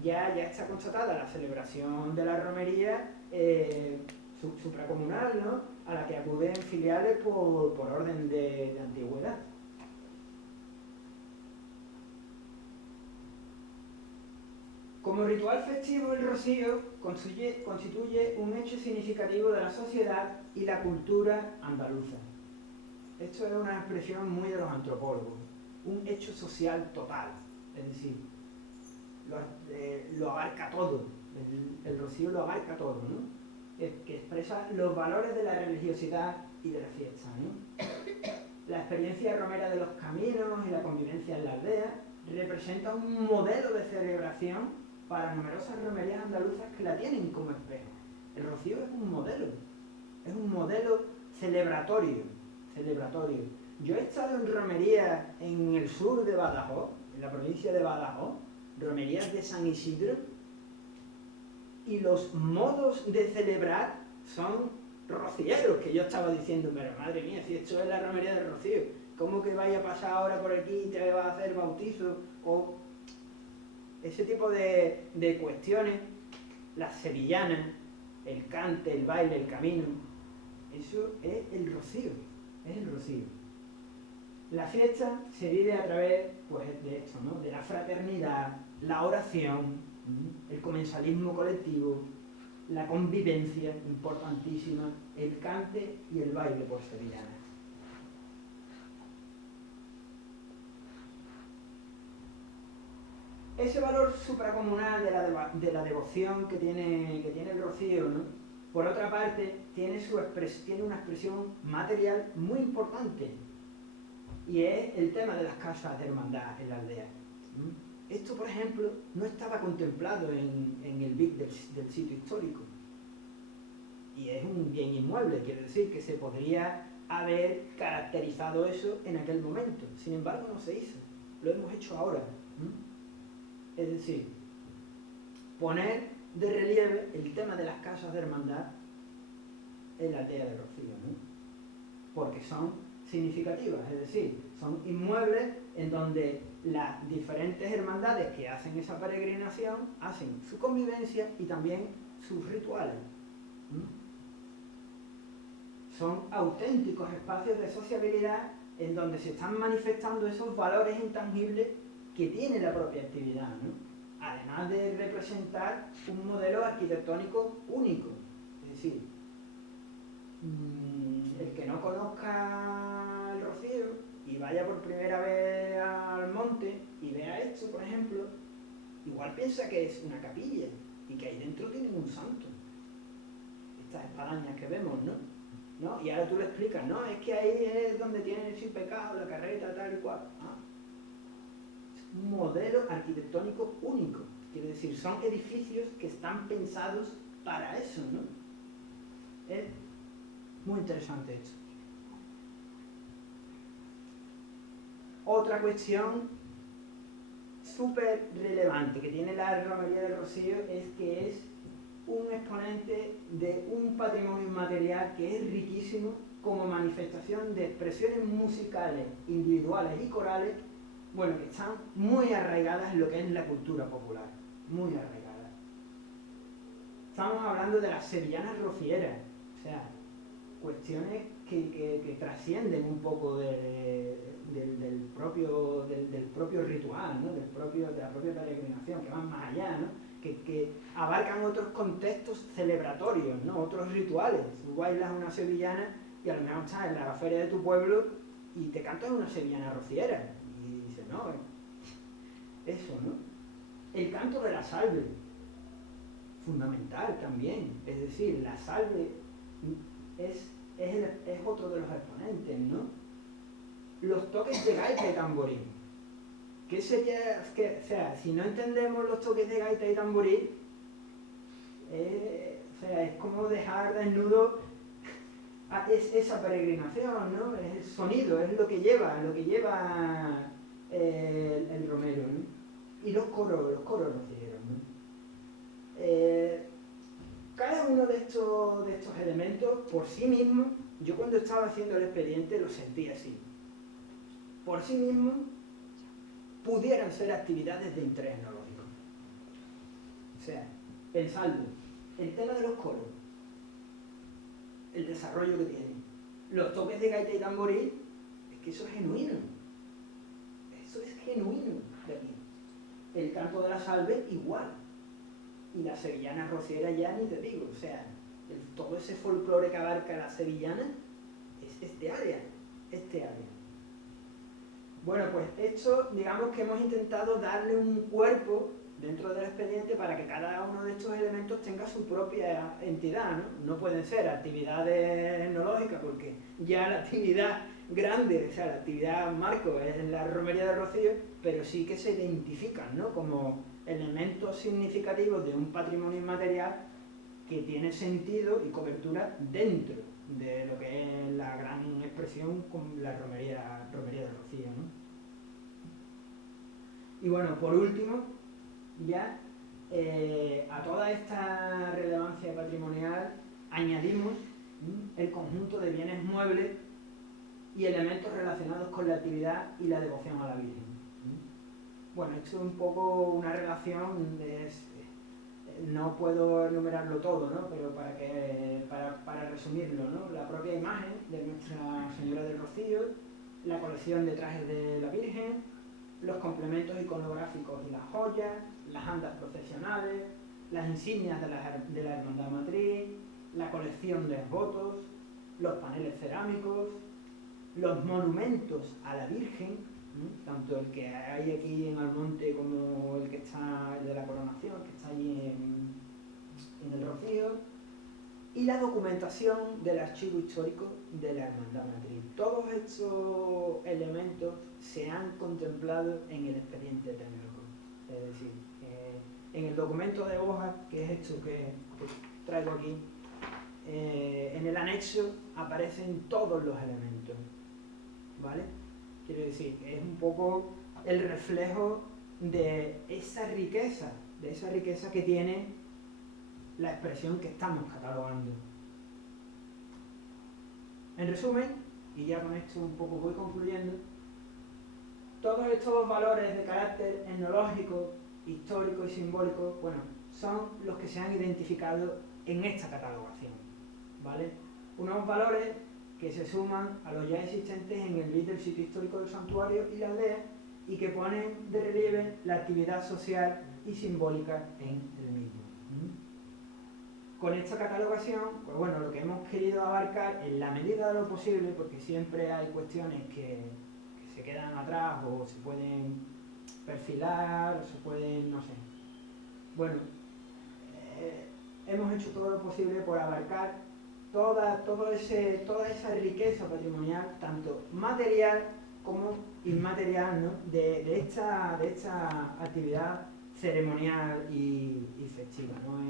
ya está constatada la celebración de la romería supracomunal, ¿no? A la que acuden filiales por orden de antigüedad. Como ritual festivo, el rocío constituye un hecho significativo de la sociedad y la cultura andaluza. Esto es una expresión muy de los antropólogos, un hecho social total, es decir, lo abarca todo, el rocío lo abarca todo, ¿no? Que expresa los valores de la religiosidad y de la fiesta, ¿no? La experiencia romera de los caminos y la convivencia en la aldea representa un modelo de celebración para numerosas romerías andaluzas que la tienen como espejo. El rocío es un modelo celebratorio. Yo he estado en romerías en el sur de Badajoz, en la provincia de Badajoz, romerías de San Isidro, y los modos de celebrar son rocieros, que yo estaba diciendo, pero madre mía, si esto es la romería de Rocío, ¿cómo que vaya a pasar ahora por aquí y te va a hacer bautizo? O ese tipo de cuestiones, las sevillanas, el cante, el baile, el camino, eso es el rocío. La fiesta se vive a través, pues, de esto, ¿no? De la fraternidad, la oración, el comensalismo colectivo, la convivencia, importantísima, el cante y el baile por sevillana. Ese valor supracomunal de la devoción que tiene el rocío, ¿no? Por otra parte, tiene una expresión material muy importante, y es el tema de las casas de hermandad en la aldea. Esto, por ejemplo, no estaba contemplado en el BIC del sitio histórico, y es un bien inmueble, quiere decir que se podría haber caracterizado eso en aquel momento. Sin embargo, no se hizo, lo hemos hecho ahora. Es decir, poner de relieve el tema de las casas de hermandad en la aldea de Rocío, ¿no? Porque son significativas, es decir, son inmuebles en donde las diferentes hermandades que hacen esa peregrinación hacen su convivencia y también sus rituales. Son auténticos espacios de sociabilidad en donde se están manifestando esos valores intangibles que tiene la propia actividad, ¿no? Además de representar un modelo arquitectónico único. Es decir, el que no conozca el Rocío y vaya por primera vez al monte y vea esto, por ejemplo, igual piensa que es una capilla y que ahí dentro tienen un santo. Estas espadañas que vemos, ¿no? Y ahora tú le explicas, no, es que ahí es donde tienen el sin pecado, la carreta, tal y cual. Un modelo arquitectónico único, quiere decir, son edificios que están pensados para eso, ¿no? Es muy interesante esto. Otra cuestión súper relevante que tiene la romería del Rocío es que es un exponente de un patrimonio inmaterial que es riquísimo como manifestación de expresiones musicales, individuales y corales, bueno, que están muy arraigadas en lo que es la cultura popular, muy arraigadas. Estamos hablando de las sevillanas rocieras, o sea, cuestiones que trascienden un poco del propio ritual, ¿no? De la propia peregrinación, que van más allá, ¿no? Que abarcan otros contextos celebratorios, ¿no? Otros rituales. Tú bailas una sevillana y a lo mejor estás en la feria de tu pueblo y te cantas una sevillana rociera. Y dices, no, eso, ¿no? El canto de la salve, fundamental también. Es decir, la salve es otro de los exponentes, ¿no? Los toques de gaita y tamboril. ¿Qué sería? O sea, si no entendemos los toques de gaita y tamboril, o sea, es como dejar desnudo esa peregrinación, ¿no? Es el sonido, es lo que lleva el romero, ¿no? Y los coros rocieros, ¿no? Cada uno de estos elementos, por sí mismo, yo cuando estaba haciendo el expediente lo sentí así. Por sí mismo, pudieran ser actividades de interés etnológico. O sea, el saldo, el tema de los coros, el desarrollo que tiene, los toques de gaita y tamboril, es que eso es genuino. Eso es genuino de aquí. El canto de la salve, igual. Y la sevillana rociera ya ni te digo. O sea, todo ese folclore que abarca la sevillana es este área. Bueno, pues esto, digamos que hemos intentado darle un cuerpo dentro del expediente para que cada uno de estos elementos tenga su propia entidad, ¿no? No pueden ser actividades etnológicas porque ya la actividad grande, o sea, la actividad marco es la romería de Rocío, pero sí que se identifican, ¿no? Como elementos significativos de un patrimonio inmaterial que tiene sentido y cobertura dentro de lo que es la gran expresión con la romería de Rocío, ¿no? Y bueno, por último, ya a toda esta relevancia patrimonial añadimos el conjunto de bienes muebles y elementos relacionados con la actividad y la devoción a la Virgen. Bueno, esto es un poco una relación, no puedo enumerarlo todo, ¿no? Pero para resumirlo, ¿no? La propia imagen de Nuestra Señora del Rocío, la colección de trajes de la Virgen, los complementos iconográficos y las joyas, las andas procesionales, las insignias de la Hermandad Matriz, la colección de votos, los paneles cerámicos, los monumentos a la Virgen, tanto el que hay aquí en Almonte como el de la Coronación, que está allí en el Rocío, y la documentación del archivo histórico de la Hermandad Matriz. Todos estos elementos se han contemplado en el expediente técnico, es decir, en el documento de hoja, que es esto que traigo aquí, en el anexo aparecen todos los elementos, ¿vale? Quiero decir, es un poco el reflejo de esa riqueza que tiene la expresión que estamos catalogando. En resumen, y ya con esto un poco voy concluyendo, todos estos valores de carácter etnológico, histórico y simbólico, bueno, son los que se han identificado en esta catalogación, ¿vale? Unos valores que se suman a los ya existentes en el BID del sitio histórico del santuario y la aldea y que ponen de relieve la actividad social y simbólica en el mismo. Con esta catalogación, pues bueno, lo que hemos querido abarcar en la medida de lo posible, porque siempre hay cuestiones que se quedan atrás o se pueden perfilar, o se pueden, no sé. Bueno, hemos hecho todo lo posible por abarcar toda esa riqueza patrimonial, tanto material como inmaterial, ¿no? de esta actividad ceremonial y festiva, ¿no?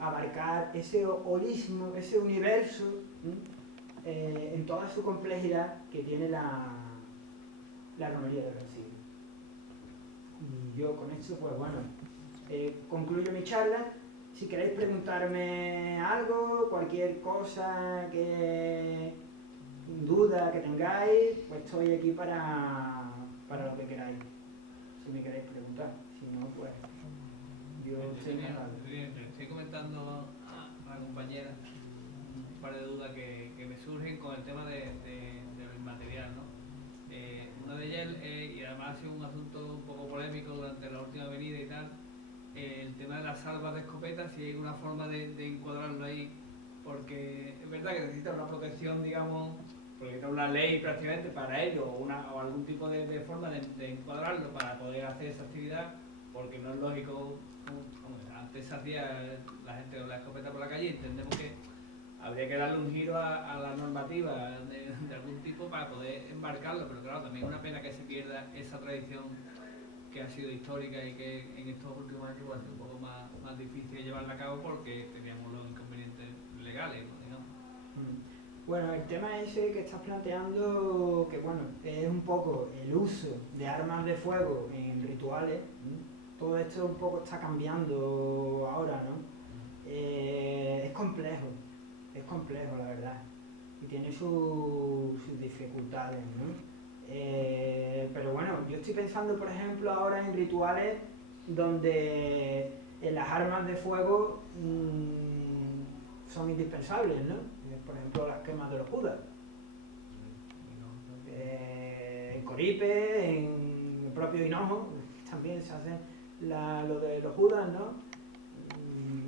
Abarcar ese holismo, ese universo en toda su complejidad que tiene la romería del Rocío. Y yo con esto, pues bueno, concluyo mi charla. Si queréis preguntarme algo, cualquier cosa, duda que tengáis, pues estoy aquí para lo que queráis. Si me queréis preguntar, si no, pues yo estoy encantado. Estoy comentando a la compañera un par de dudas que me surgen con el tema de lo inmaterial, ¿no? Una de ellas, y además ha sido un asunto un poco polémico durante la última venida y tal, el tema de las salvas de escopeta, si hay alguna forma de encuadrarlo ahí, porque es verdad que necesita una protección, digamos, porque necesita una ley prácticamente para ello, o algún tipo de forma de encuadrarlo para poder hacer esa actividad, porque no es lógico, como antes se hacía la gente con la escopeta por la calle. Entendemos que habría que darle un giro a la normativa de algún tipo para poder embarcarlo, pero claro, también es una pena que se pierda esa tradición que ha sido histórica y que en estos últimos años ha sido un poco más difícil llevarla a cabo porque teníamos los inconvenientes legales, ¿no? Digamos. Bueno, el tema ese que estás planteando, que bueno, es un poco el uso de armas de fuego en rituales, ¿no? Todo esto un poco está cambiando ahora, ¿no? Es complejo la verdad, y tiene sus dificultades, ¿no? Pero bueno, yo estoy pensando por ejemplo ahora en rituales donde las armas de fuego son indispensables, ¿no? Por ejemplo las quemas de los Judas, en Coripe, en el propio Hinojo también se hace lo de los Judas, ¿no?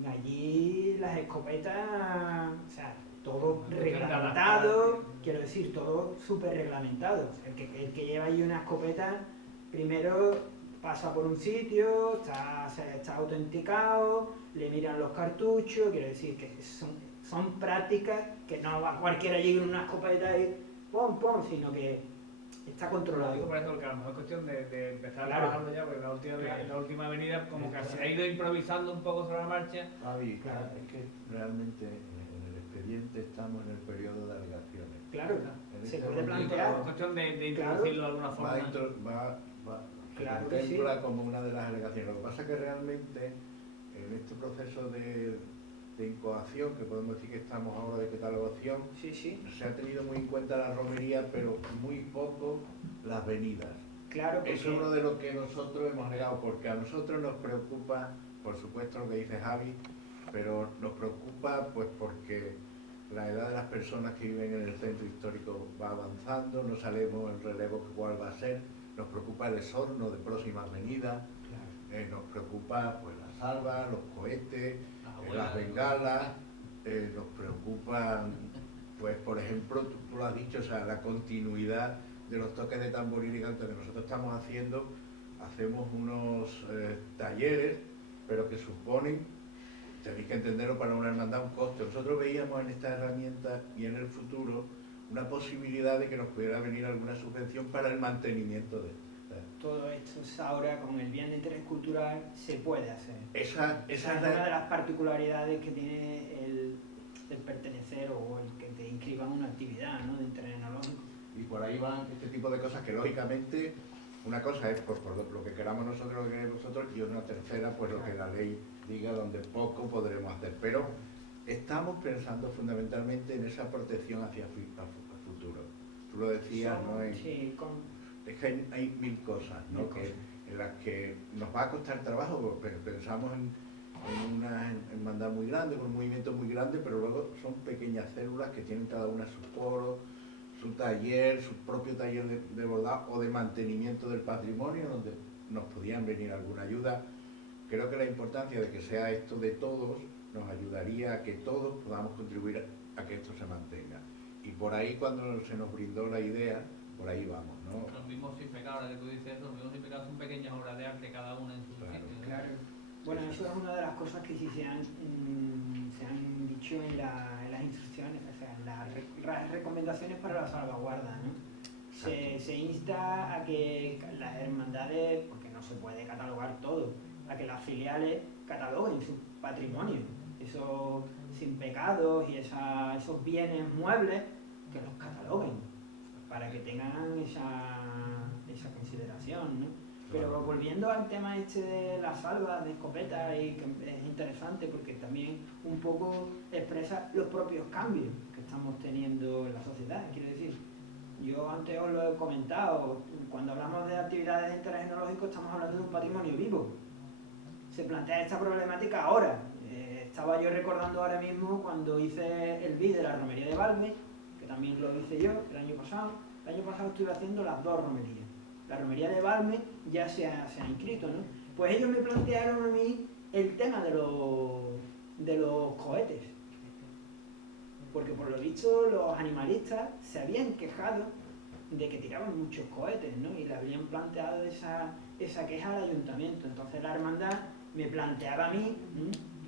Allí las escopetas, o sea, todo reglamentado, quiero decir, todo súper reglamentado. El que lleva allí una escopeta, primero pasa por un sitio, está autenticado, le miran los cartuchos, quiero decir que son prácticas que no va cualquiera allí con una escopeta y pum, sino que está controlado. Digo por eso, porque a lo mejor es cuestión de empezar trabajando ya, porque la última avenida como que se ha ido improvisando un poco sobre la marcha. Javi, es que realmente en el expediente estamos en el periodo de alegaciones. Claro, se puede Es plantear. cuestión de introducirlo de alguna forma. Se contempla como una de las alegaciones. Lo que pasa es que realmente en este proceso de incoación, que podemos decir que estamos ahora de catalogación, se ha tenido muy en cuenta la romería, pero muy poco las venidas. Claro, eso es uno de lo que nosotros hemos alegado, porque a nosotros nos preocupa, por supuesto lo que dice Javi, pero nos preocupa pues porque la edad de las personas que viven en el centro histórico va avanzando, no sabemos el relevo cuál va a ser, nos preocupa el esorno de próximas venidas, nos preocupa pues las salvas, los cohetes, las bengalas, nos preocupan, pues por ejemplo, tú lo has dicho, o sea, la continuidad de los toques de tamboril y canto que nosotros estamos haciendo. Hacemos unos talleres, pero que suponen, tenéis que entenderlo, para una hermandad un coste. Nosotros veíamos en esta herramienta y en el futuro una posibilidad de que nos pudiera venir alguna subvención para el mantenimiento de todo esto ahora con el bien de interés cultural se puede hacer. Esa es una de las particularidades que tiene el pertenecer o el que te inscriban en una actividad, ¿no?, de interés enológico. Y por ahí van este tipo de cosas que lógicamente una cosa es por lo que queramos nosotros, lo que queremos nosotros, y una tercera pues lo que la ley diga, donde poco podremos hacer. Pero estamos pensando fundamentalmente en esa protección hacia futuro. Tú lo decías, ¿no? Es que hay mil cosas, ¿no?, en las que nos va a costar trabajo, porque pensamos en una hermandad muy grande, con un movimiento muy grande, pero luego son pequeñas células que tienen cada una sus poros, su taller, su propio taller de bordado o de mantenimiento del patrimonio, donde nos podían venir alguna ayuda. Creo que la importancia de que sea esto de todos nos ayudaría a que todos podamos contribuir a que esto se mantenga. Y por ahí, cuando se nos brindó la idea, por ahí vamos, ¿no? Los mismos sin pecado, ahora que tú dices, los mismos sin pecado son pequeñas obras de arte, cada una en su sitio. Claro. Bueno, eso es una de las cosas que sí se han dicho en las instrucciones, o sea, en las recomendaciones para la salvaguarda, ¿no? Se insta a que las hermandades, porque no se puede catalogar todo, a que las filiales cataloguen su patrimonio, esos sin pecados y esos bienes muebles, que los cataloguen, para que tengan esa consideración, ¿no? Pero volviendo al tema este de las salvas, de escopetas, y que es interesante porque también un poco expresa los propios cambios que estamos teniendo en la sociedad. Quiero decir, yo antes os lo he comentado, cuando hablamos de actividades de interés enológico estamos hablando de un patrimonio vivo. Se plantea esta problemática ahora. Estaba yo recordando ahora mismo cuando hice el BID de la romería de Valme, que también lo hice yo el año pasado. El año pasado estuve haciendo las dos romerías. La romería de Valme ya se ha inscrito, ¿no? Pues ellos me plantearon a mí el tema de los cohetes. visto, los animalistas se habían quejado de que tiraban muchos cohetes, ¿no? Y le habían planteado esa queja al ayuntamiento. Entonces la hermandad me planteaba a mí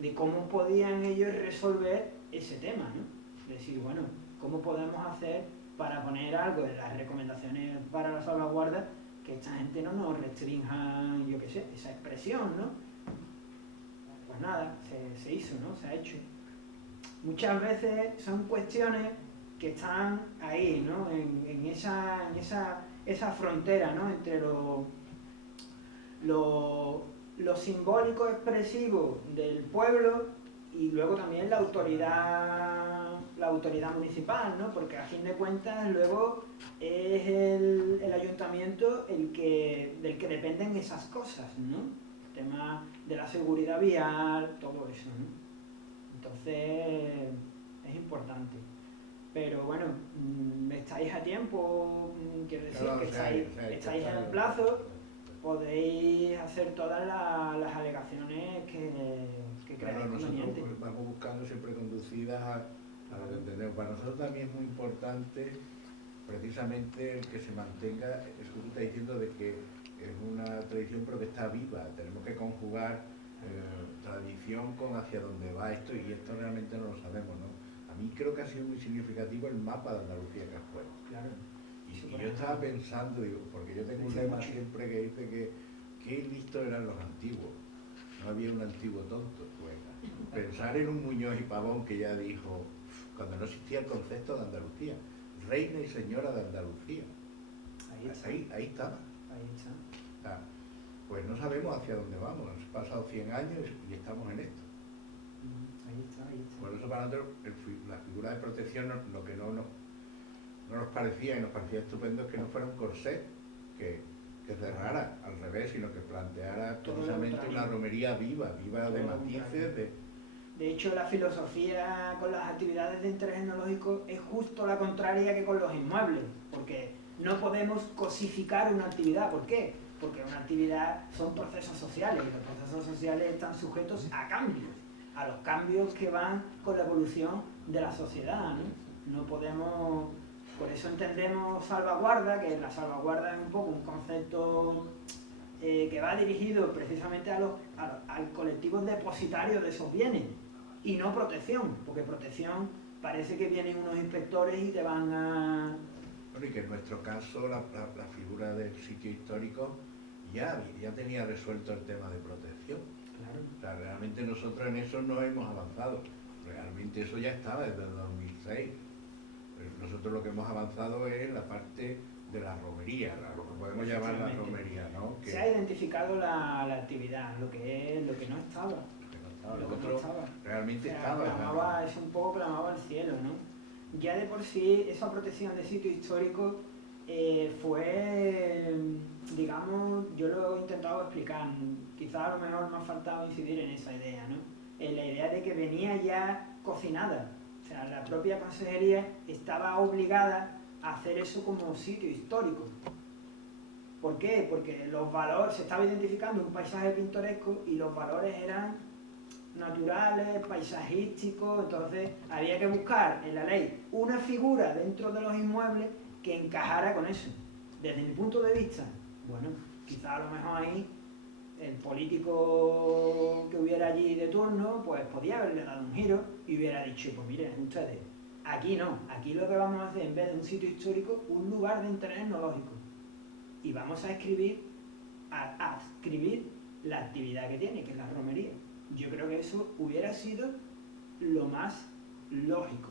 de cómo podían ellos resolver ese tema, ¿no? Decir, bueno, ¿cómo podemos hacer para poner algo en las recomendaciones para la salvaguarda que esta gente no nos restrinja, yo qué sé, esa expresión, ¿no? Pues nada, se hizo, ¿no? Se ha hecho. Muchas veces son cuestiones que están ahí, ¿no? En esa frontera, ¿no? Entre lo simbólico expresivo del pueblo y luego también la autoridad municipal, ¿no? Porque a fin de cuentas luego es el ayuntamiento del que dependen esas cosas, ¿no? El tema de la seguridad vial, todo eso, ¿no? Entonces es importante. Pero bueno, estáis a tiempo, quiero decir, Claro, que estáis en el plazo, podéis hacer todas las alegaciones que creáis convenientes. Nosotros vamos buscando siempre conducidas a lo que entendemos. Para nosotros también es muy importante precisamente el que se mantenga, eso que tú estás diciendo de que es una tradición pero que está viva. Tenemos que conjugar tradición con hacia dónde va esto, y esto realmente no lo sabemos, ¿no? A mí creo que ha sido muy significativo el mapa de Andalucía que has puesto. Claro. Y yo estaba pensando, digo, porque yo tengo un lema siempre que dice que qué listos eran los antiguos. No había un antiguo tonto. Pues, pensar en un Muñoz y Pavón que ya dijo, cuando no existía el concepto de Andalucía, reina y señora de Andalucía. Ahí estaba. Ahí está. O sea, pues no sabemos hacia dónde vamos. Han pasado 100 años y estamos en esto. Ahí está. Por eso para nosotros la figura de protección, lo que no nos parecía, y nos parecía estupendo, es que no fuera un corset que cerrara al revés, sino que planteara precisamente una romería viva de matices. De hecho, la filosofía con las actividades de interés etnológico es justo la contraria que con los inmuebles, porque no podemos cosificar una actividad. ¿Por qué? Porque una actividad son procesos sociales, y los procesos sociales están sujetos a cambios, a los cambios que van con la evolución de la sociedad, ¿no? No podemos... Por eso entendemos salvaguarda, que la salvaguarda es un poco un concepto que va dirigido precisamente al colectivo depositario de esos bienes, y no protección, porque protección parece que vienen unos inspectores y te van a... Bueno, y que en nuestro caso la figura del sitio histórico ya tenía resuelto el tema de protección. Claro. O sea, realmente nosotros en eso no hemos avanzado. Realmente eso ya estaba desde el 2006. Nosotros lo que hemos avanzado es la parte de la romería, lo que podemos llamar la romería, ¿no? Que se ha identificado la actividad, lo que no estaba. Lo otro realmente estaba. Es un poco clamaba al cielo, ¿no? Ya de por sí, esa protección de sitio histórico fue, digamos, yo lo he intentado explicar, quizás a lo mejor me ha faltado incidir en esa idea, ¿no? En la idea de que venía ya cocinada. O sea, la propia consejería estaba obligada a hacer eso como sitio histórico. ¿Por qué? Porque los valores, se estaba identificando un paisaje pintoresco y los valores eran naturales, paisajísticos, entonces había que buscar en la ley una figura dentro de los inmuebles que encajara con eso. Desde mi punto de vista, bueno, quizá a lo mejor ahí el político que hubiera allí de turno, pues podía haberle dado un giro y hubiera dicho, pues miren ustedes, aquí no, aquí lo que vamos a hacer en vez de un sitio histórico, un lugar de interés etnológico. Y vamos a escribir la actividad que tiene, que es la romería. Yo creo que eso hubiera sido lo más lógico,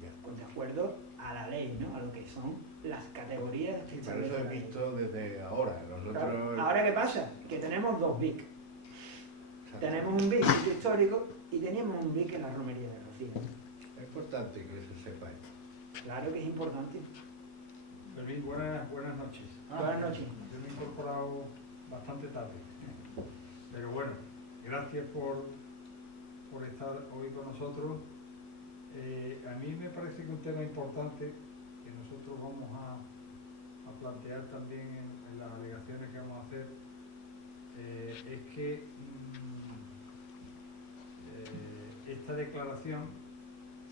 de acuerdo a la ley, ¿no? A lo que son las categorías que para eso he visto desde ahora. Nosotros... Claro. Ahora, ¿qué pasa? Que tenemos dos BIC. Tenemos un BIC sitio histórico y tenemos un BIC en la romería de Rocío. Es importante que se sepa esto. Claro que es importante. Fermín, buenas noches. Buenas noches. Yo me he incorporado bastante tarde, pero bueno, gracias por estar hoy con nosotros. A mí me parece que un tema importante que nosotros vamos a plantear también en las alegaciones que vamos a hacer es que esta declaración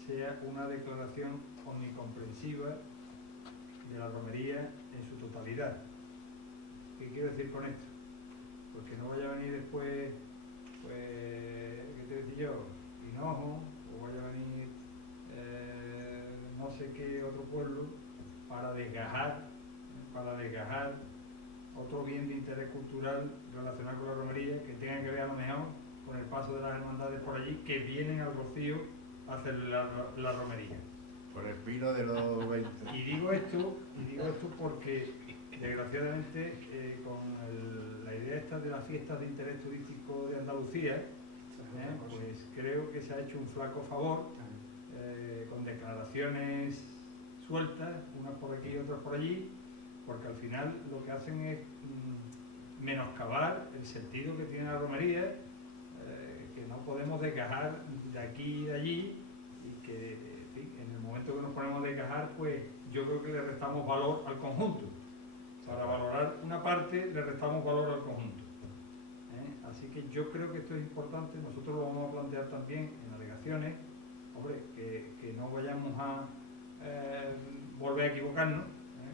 sea una declaración omnicomprensiva de la romería en su totalidad. ¿Qué quiero decir con esto? Pues que no vaya a venir después, pues, ¿qué te decía yo? Hinojo, o vaya a venir no sé qué otro pueblo para desgajar otro bien de interés cultural relacionado con la romería que tenga que ver a lo mejor con el paso de las hermandades por allí que vienen al Rocío a hacer la romería. Por el pino de los 20. Y digo esto porque desgraciadamente con la idea esta de las fiestas de interés turístico de Andalucía, pues creo que se ha hecho un flaco favor con declaraciones sueltas, unas por aquí y otras por allí, porque al final lo que hacen es menoscabar el sentido que tiene la romería, que no podemos desgajar de aquí y de allí, y que en fin, en el momento que nos ponemos a desgajar, pues yo creo que le restamos valor al conjunto. Para valorar una parte le restamos valor al conjunto. Así que yo creo que esto es importante, nosotros lo vamos a plantear también en alegaciones, hombre, que no vayamos a volver a equivocarnos,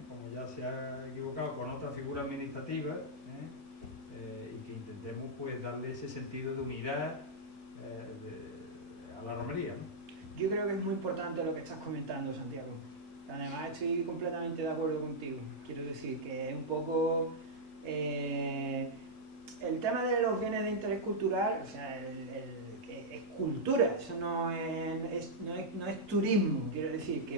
como ya se ha equivocado con otra figura administrativa, y que intentemos pues darle ese sentido de unidad a la romería, ¿no? Yo creo que es muy importante lo que estás comentando, Santiago. Además estoy completamente de acuerdo contigo. Quiero decir que es un poco el tema de los bienes de interés cultural, o sea, que es cultura, eso no es turismo. Quiero decir que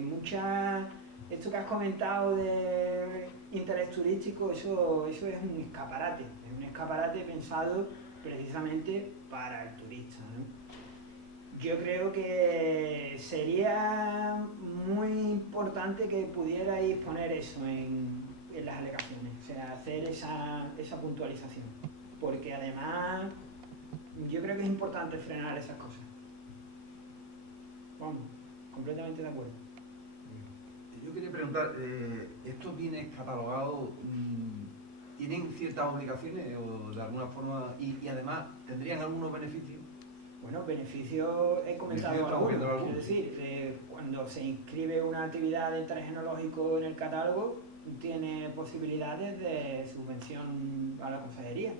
esto que has comentado de interés turístico, eso es un escaparate pensado precisamente para el turista, ¿no? Yo creo que sería muy importante que pudierais poner eso en las alegaciones, o sea, hacer esa puntualización, porque además yo creo que es importante frenar esas cosas. Vamos, completamente de acuerdo. Yo quería preguntar, ¿estos bienes catalogados tienen ciertas obligaciones o de alguna forma, y además tendrían algunos beneficios? Bueno, beneficios he comentado algunos. Es decir, cuando se inscribe una actividad de interés enológico en el catálogo, tiene posibilidades de subvención a la consejería,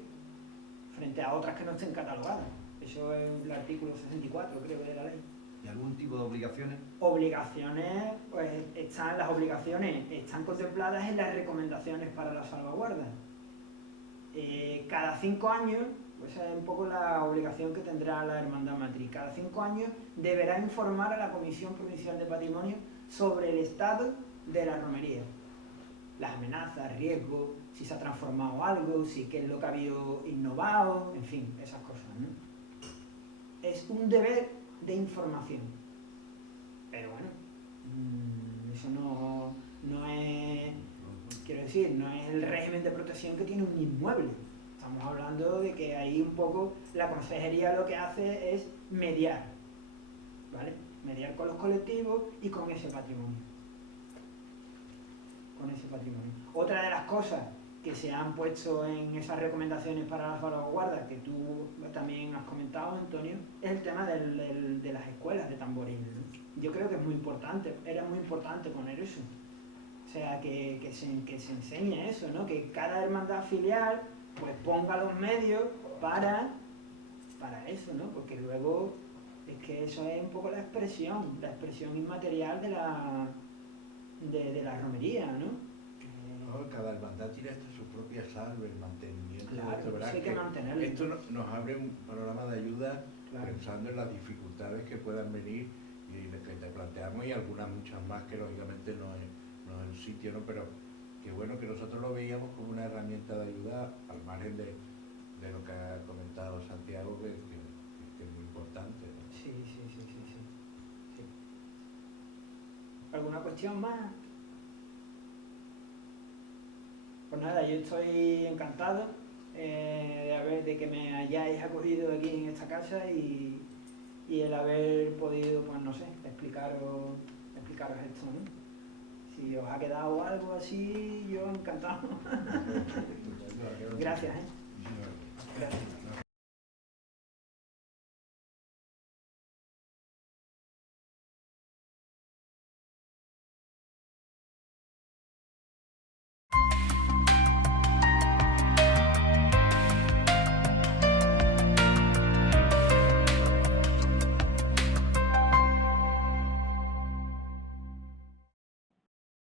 frente a otras que no estén catalogadas. Eso es el artículo 64, creo que de la ley. ¿Y algún tipo de obligaciones? Obligaciones, pues las obligaciones están contempladas en las recomendaciones para la salvaguarda. Cada 5 años, pues es un poco la obligación que tendrá la Hermandad Matriz. Cada 5 años deberá informar a la Comisión Provincial de Patrimonio sobre el estado de la romería. Las amenazas, riesgos, si se ha transformado algo, si qué es lo que ha habido innovado, en fin, esas cosas, ¿no? Es un deber de información. Pero bueno, eso no es, quiero decir, no es el régimen de protección que tiene un inmueble. Estamos hablando de que ahí un poco la consejería lo que hace es mediar, ¿vale? Mediar con los colectivos y con ese patrimonio. Otra de las cosas que se han puesto en esas recomendaciones para la salvaguarda, que tú también has comentado, Antonio, es el tema de las escuelas de tamboril, ¿no? Yo creo que es muy importante, era muy importante poner eso. O sea, que se enseñe eso, ¿no? Que cada hermandad filial pues ponga los medios para eso, ¿no? Porque luego es que eso es un poco la expresión inmaterial de la romería, ¿no? Cada hermandad tiene hasta su propia salve, el mantenimiento. Claro, esto, ¿verdad? eso hay que mantenerlo. Esto nos abre un panorama de ayuda, Claro. Pensando en las dificultades que puedan venir y las que te planteamos y algunas muchas más que lógicamente no es el sitio, ¿no? Pero que bueno que nosotros lo veíamos como una herramienta de ayuda al margen de lo que ha comentado Santiago, que es muy importante, ¿no? Sí. ¿Alguna cuestión más? Pues nada, yo estoy encantado de que me hayáis acogido aquí en esta casa y el haber podido, pues no sé, explicaros esto, ¿no? Si os ha quedado algo así, yo encantado. Gracias, ¿eh? Bueno. Gracias.